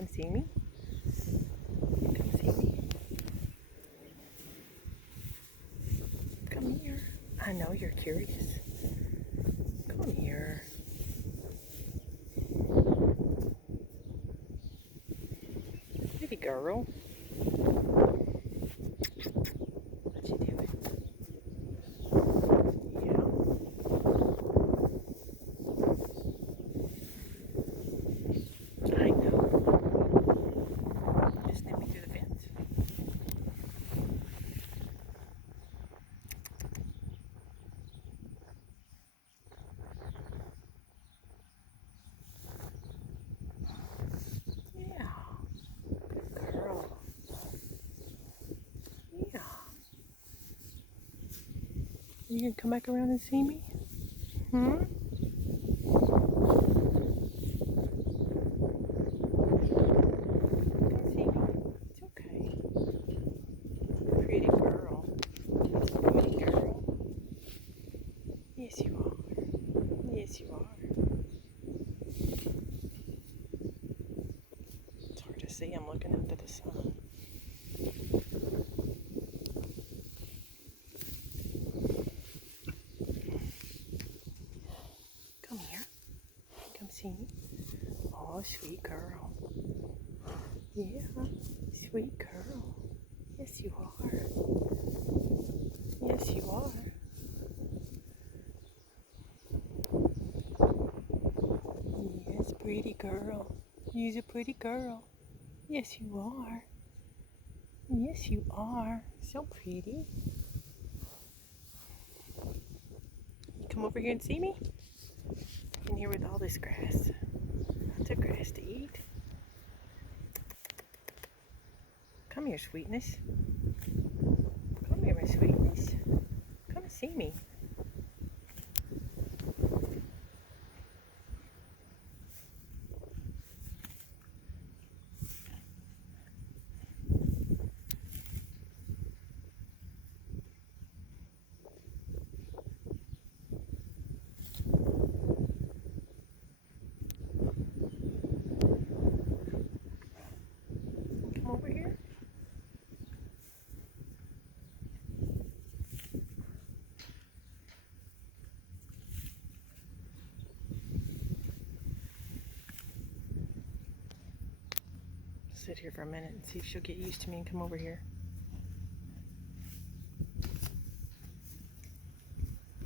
Come see me. Come see me. Come here. I know you're curious. Come here. Pretty girl. What you doing? Yeah. I know. Just snipping through the fence. Yeah. Good girl. Yeah. You gonna come back around and see me? Hmm? Come see me. It's okay. Pretty girl. Pretty girl. Yes, you are. Yes, you are. It's hard to see. I'm looking into the sun. Come here. Come see me. Oh, sweet girl. Yeah, sweet girl. Yes, you are. Yes, you are. Yes, pretty girl. You're a pretty girl. Yes, you are. Yes, you are. So pretty. Come over here and see me. In here with all this grass. Lots of grass to eat. Come here, sweetness. Come here, my sweetness. Come see me. Come over here. Sit here for a minute and see if she'll get used to me and come over here.